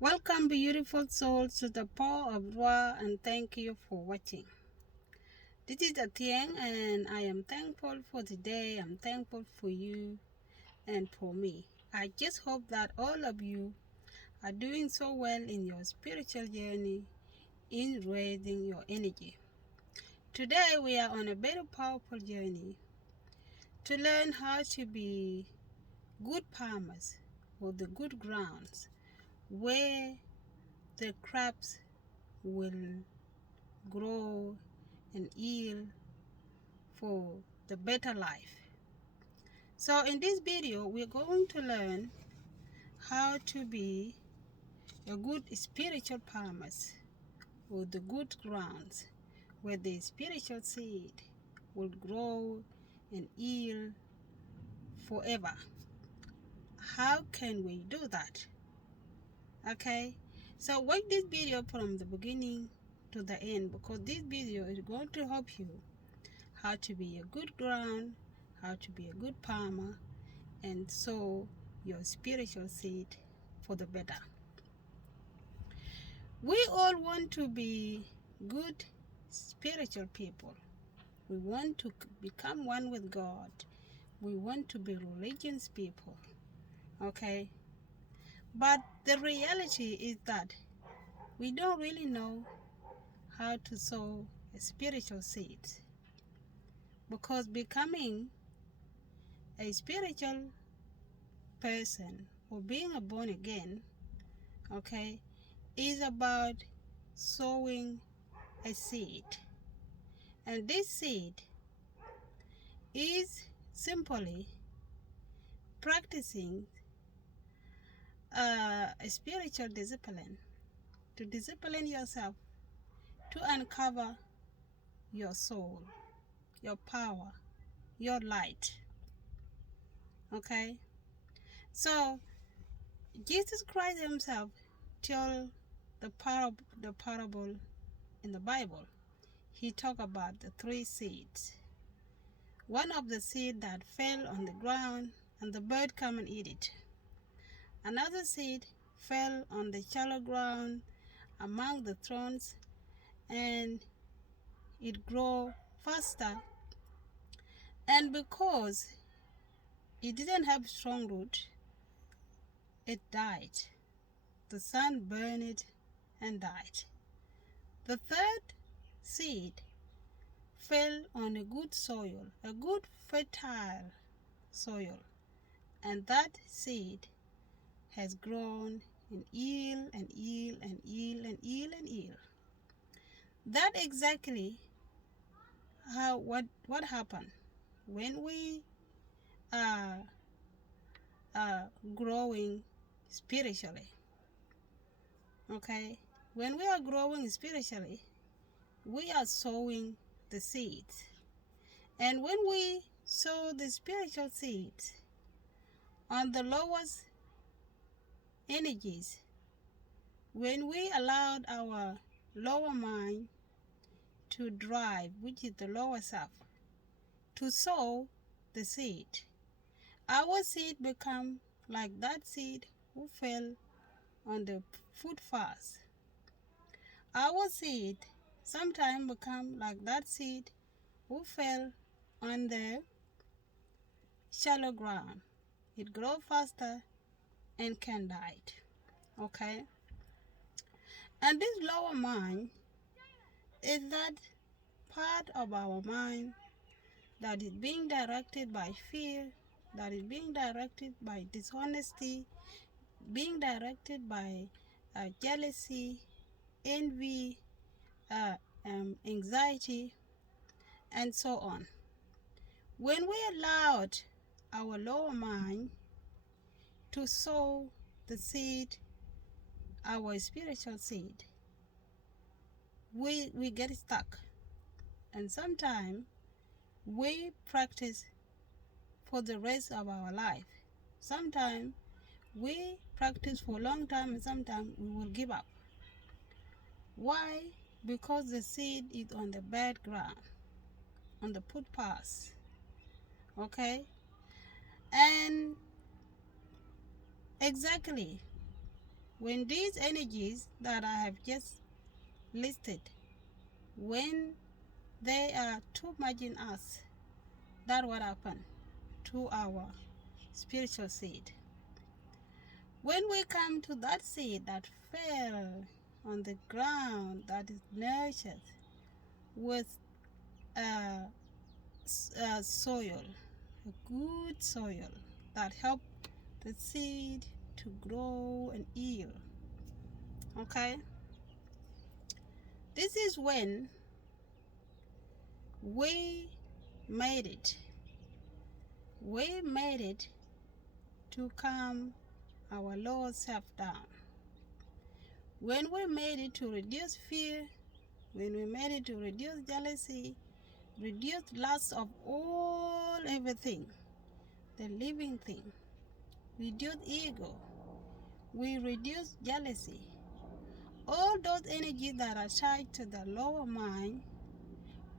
Welcome, beautiful souls, to the Power of Ra, and thank you for watching. This is Atieng, and I am thankful for today. I'm thankful for you and for me. I just hope that all of you are doing so well in your spiritual journey in raising your energy. Today, we are on a very powerful journey to learn how to be good farmers for the good grounds where the crops will grow and yield for the better life. So in this video, we're going to learn how to be a good spiritual farmers with the good grounds where the spiritual seed will grow and yield forever. How can we do that? Okay, so watch this video from the beginning to the end, because this video is going to help you how to be a good ground, how to be a good farmer, and sow your spiritual seed for the better. We all want to be good spiritual people. We want to become one with God. We want to be religious people. Okay? But the reality is that we don't really know how to sow a spiritual seed. Because becoming a spiritual person or being a born again, okay, is about sowing a seed. And this seed is simply practicing a spiritual discipline, to discipline yourself, to uncover your soul, your power, your light. Okay? So, Jesus Christ himself told the parable in the Bible. He talked about the three seeds. One of the seed that fell on the ground and the bird come and eat it. Another seed fell on the shallow ground among the thorns, and it grew faster. And because it didn't have strong root, it died. The sun burned it and died. The third seed fell on a good soil, a good fertile soil, and that seed has grown and yield and yield and yield and yield and yield. That exactly how what happened when we are growing spiritually. Okay, when we are growing spiritually, we are sowing the seeds, and when we sow the spiritual seeds on the lowest energies, when we allowed our lower mind to drive, which is the lower self, to sow the seed, our seed become like that seed who fell on the footpath. Our seed sometimes become like that seed who fell on the shallow ground. It grows faster and can die. Okay? And this lower mind is that part of our mind that is being directed by fear, that is being directed by dishonesty, being directed by jealousy, envy, anxiety, and so on. When we allowed our lower mind to sow the seed, our spiritual seed, we get stuck. And sometimes we practice for the rest of our life. Sometimes we practice for a long time, and sometimes we will give up. Why? Because the seed is on the bad ground, on the footpath. Okay? And exactly, When these energies that I have just listed, when they are too much in us, that's what happened to our spiritual seed. When we come to that seed that fell on the ground, that is nurtured with soil, a good soil that help the seed to grow and yield. Okay, this is when we made it. We made it to calm our lower self down. When we made it to reduce fear, when we made it to reduce jealousy, reduce loss of all everything, the living thing, reduce ego, we reduce jealousy, all those energies that are tied to the lower mind,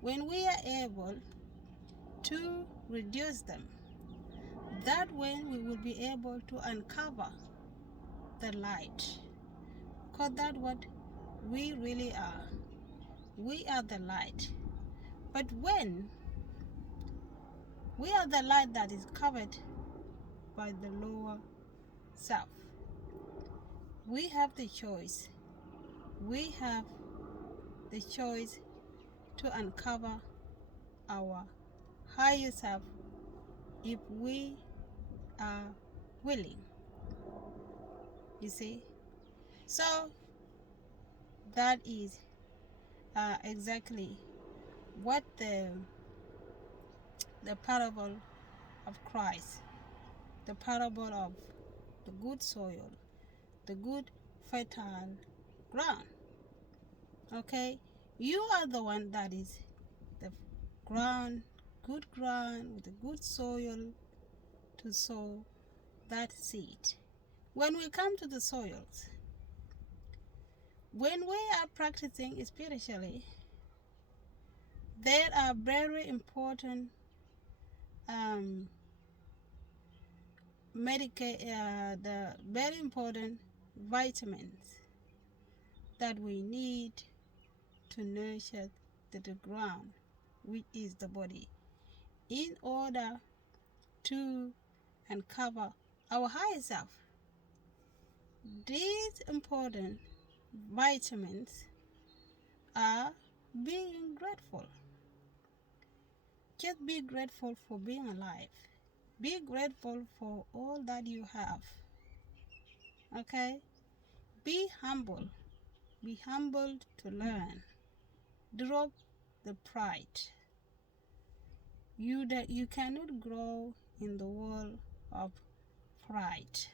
when we are able to reduce them, that when we will be able to uncover the light, because that's what we really are. We are the light. But when we are the light that is covered by the lower self, we have the choice. We have the choice to uncover our higher self if we are willing. You see? So that is exactly what the parable of Christ, the parable of the good soil, the good fertile ground. Okay, you are the one that is the ground, good ground with a good soil to sow that seed. When we come to the soils, when we are practicing spiritually, there are very important the very important vitamins that we need to nurture the ground, which is the body, in order to uncover our higher self. These important vitamins are being grateful. Just be grateful for being alive. Be grateful for all that you have. Okay? Be humble. Be humbled to learn. Drop the pride. You cannot grow in the world of pride.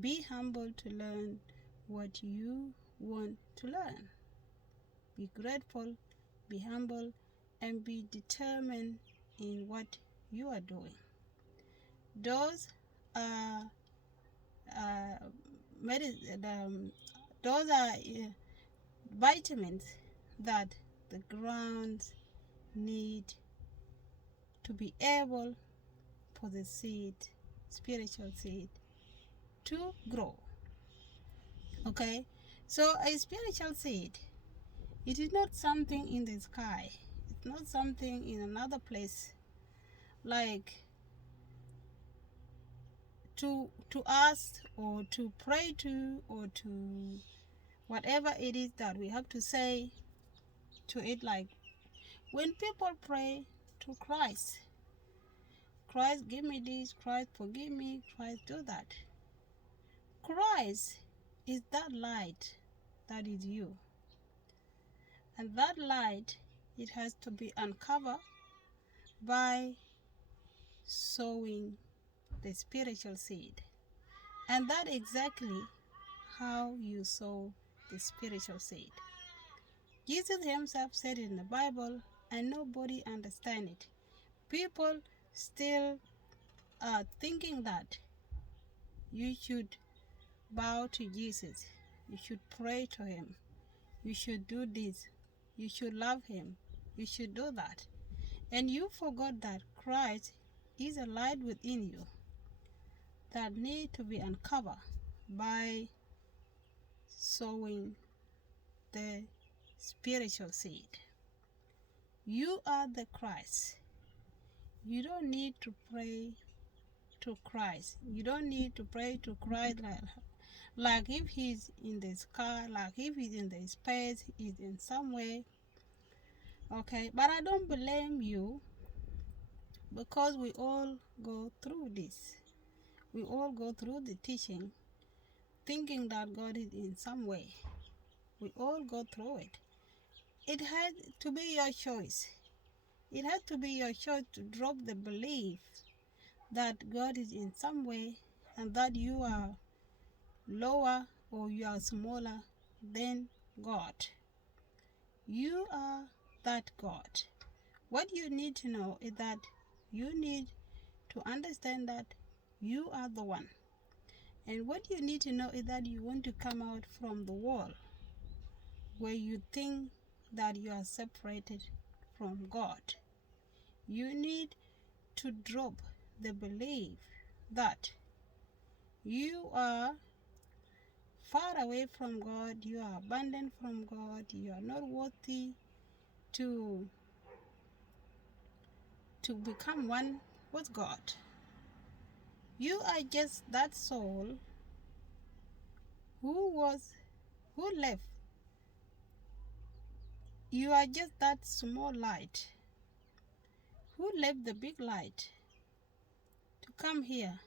Be humble to learn what you want to learn. Be grateful, be humble, and be determined in what you are doing. Those are vitamins that the grounds need to be able for the seed, spiritual seed, to grow. Okay, so a spiritual seed, it is not something in the sky. It's not something in another place, like to ask or to pray to or to whatever it is that we have to say to it. Like when people pray to Christ, Christ give me this, Christ forgive me, Christ do that. Christ is that light that is you. And that light, it has to be uncovered by sowing the spiritual seed. And that exactly how you sow the spiritual seed. Jesus himself said it in the Bible, and nobody understands it. People still are thinking that you should bow to Jesus, you should pray to him, you should do this, you should love him, you should do that. And you forgot that Christ is a light within you that need to be uncovered by sowing the spiritual seed. You are the Christ. You don't need to pray to Christ. You don't need to pray to Christ like if he's in the sky, like if he's in the space, he's in some way. Okay, but I don't blame you, because we all go through this. We all go through the teaching thinking that God is in some way. We all go through it. It had to be your choice. It had to be your choice to drop the belief that God is in some way and that you are lower or you are smaller than God. You are that God. What you need to know is that you need to understand that you are the one. And what you need to know is that you want to come out from the wall where you think that you are separated from God. You need to drop the belief that you are far away from God, you are abandoned from God, you are not worthy to become one with God. You are just that soul who left. You are just that small light who left the big light to come here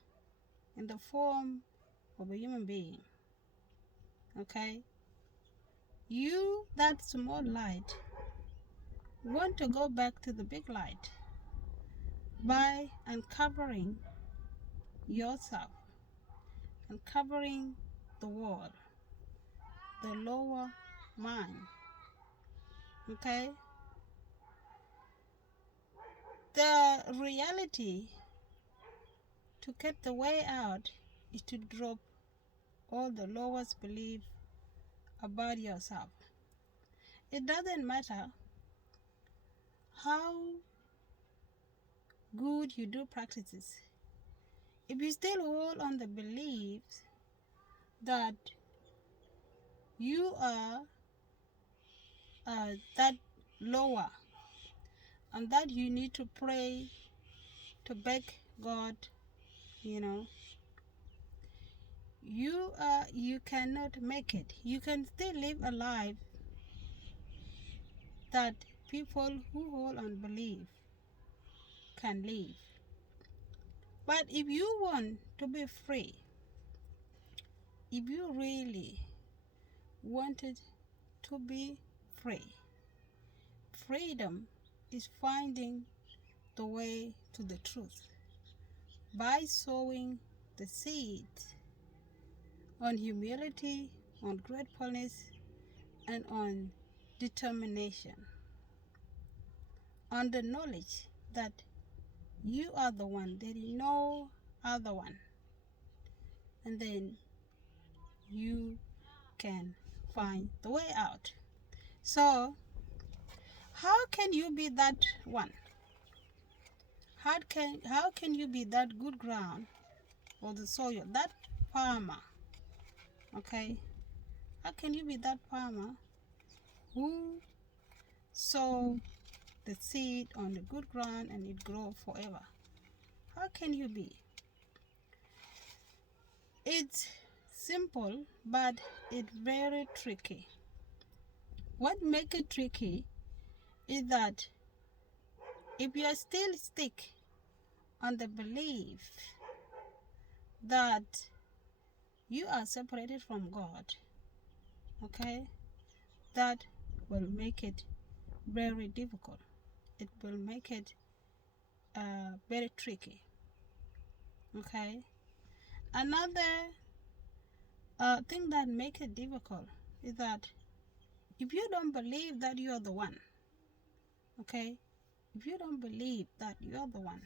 in the form of a human being. Okay? You, that small light, want to go back to the big light by uncovering yourself, uncovering the world, the lower mind. Okay? The reality to get the way out is to drop all the lowest belief about yourself. It doesn't matter how good you do practices. If you still hold on the belief that you are that lower and that you need to pray to beg God, you cannot make it. You can still live a life that people who hold on belief can live. But if you want to be free, if you really wanted to be free, freedom is finding the way to the truth by sowing the seed on humility, on gratefulness, and on determination, on the knowledge that you are the one, there is no other one, and then you can find the way out. So, how can you be that one? How can you be that good ground or the soil, that farmer? Okay, how can you be that farmer who sow the seed on the good ground and it grow forever? How can you be? It's simple, but it's very tricky. What makes it tricky is that if you are still stick on the belief that you are separated from God, okay, that will make it very difficult. It will make it very tricky. Okay. Another thing that make it difficult is that if you don't believe that you are the one, okay, if you don't believe that you are the one,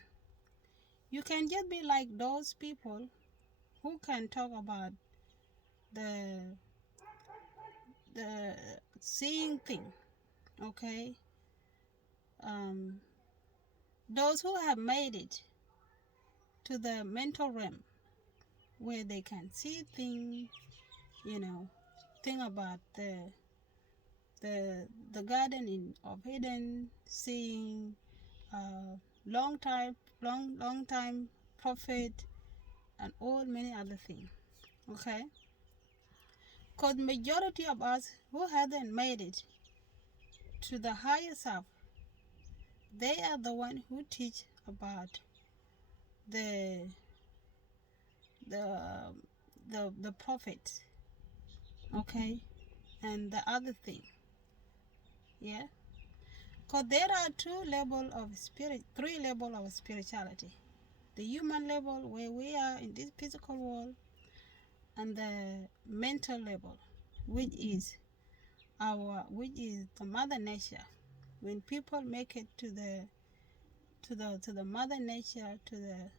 you can just be like those people who can talk about the seeing thing, okay, those who have made it to the mental realm where they can see things, think about the garden of Eden, seeing long time prophet, and all many other things. Okay, because majority of us who haven't made it to the higher self, they are the one who teach about the the the prophets. Okay, and the other thing. Yeah, because there are three level of spirituality: the human level, where we are in this physical world, and the mental level, which is the mother nature. When people make it to the mother nature, to the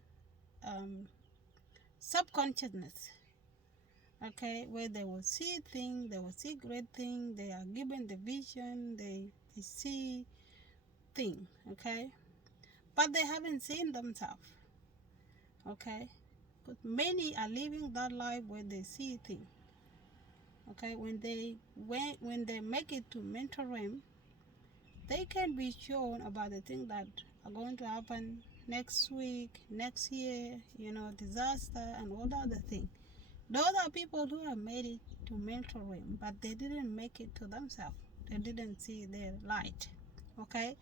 subconsciousness, okay, where they will see things, they will see great things, they are given the vision, they see things, okay, but they haven't seen themselves, okay, because many are living that life where they see things, okay. When they make it to mental realm, they can be shown about the things that are going to happen next week, next year, disaster and all the other things. Those are people who have made it to mental realm, but they didn't make it to themselves. They didn't see their light, okay.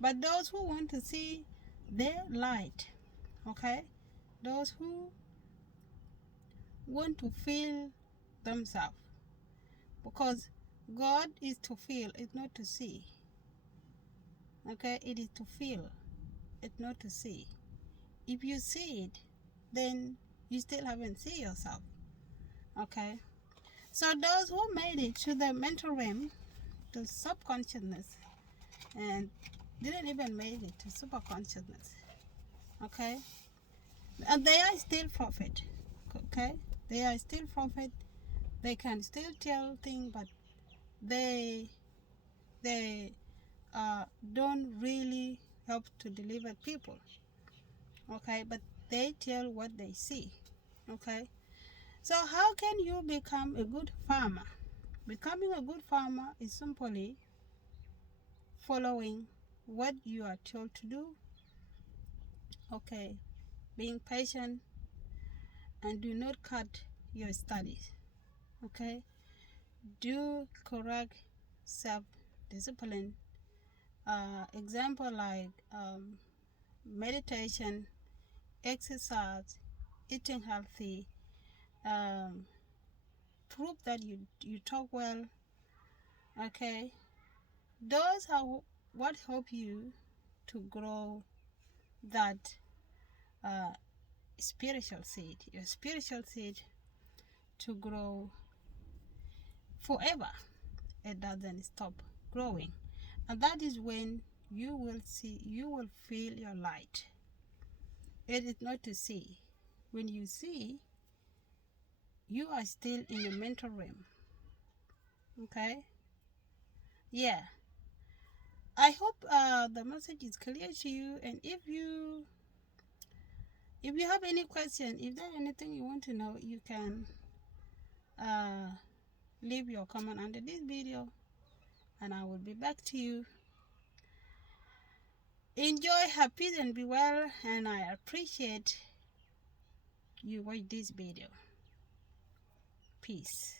But those who want to see their light, okay, those who want to feel themselves, because God is to feel, it's not to see, okay. It is to feel, it's not to see. If you see it, then you still haven't seen yourself, okay. So those who made it to the mental realm, to subconsciousness, and didn't even make it to superconsciousness, okay, and they are still prophet, okay. They are still prophet. They can still tell things, but they don't really help to deliver people, okay. But they tell what they see, okay. So how can you become a good farmer? Becoming a good farmer is simply following what you are told to do, okay, being patient, and do not cut your studies, okay. Do correct self-discipline, example like meditation, exercise, eating healthy, um, prove that you talk well, okay. Those are what help you to grow that uh, spiritual seed, your spiritual seed, to grow forever. It doesn't stop growing, and that is when you will feel your light. It is not to see. When you see, you are still in the mental realm, okay. Yeah, I hope the message is clear to you. And if you have any question, if there's anything you want to know, you can uh, leave your comment under this video, and I will be back to you. Enjoy, have peace, and be well, and I appreciate you watch this video. Peace.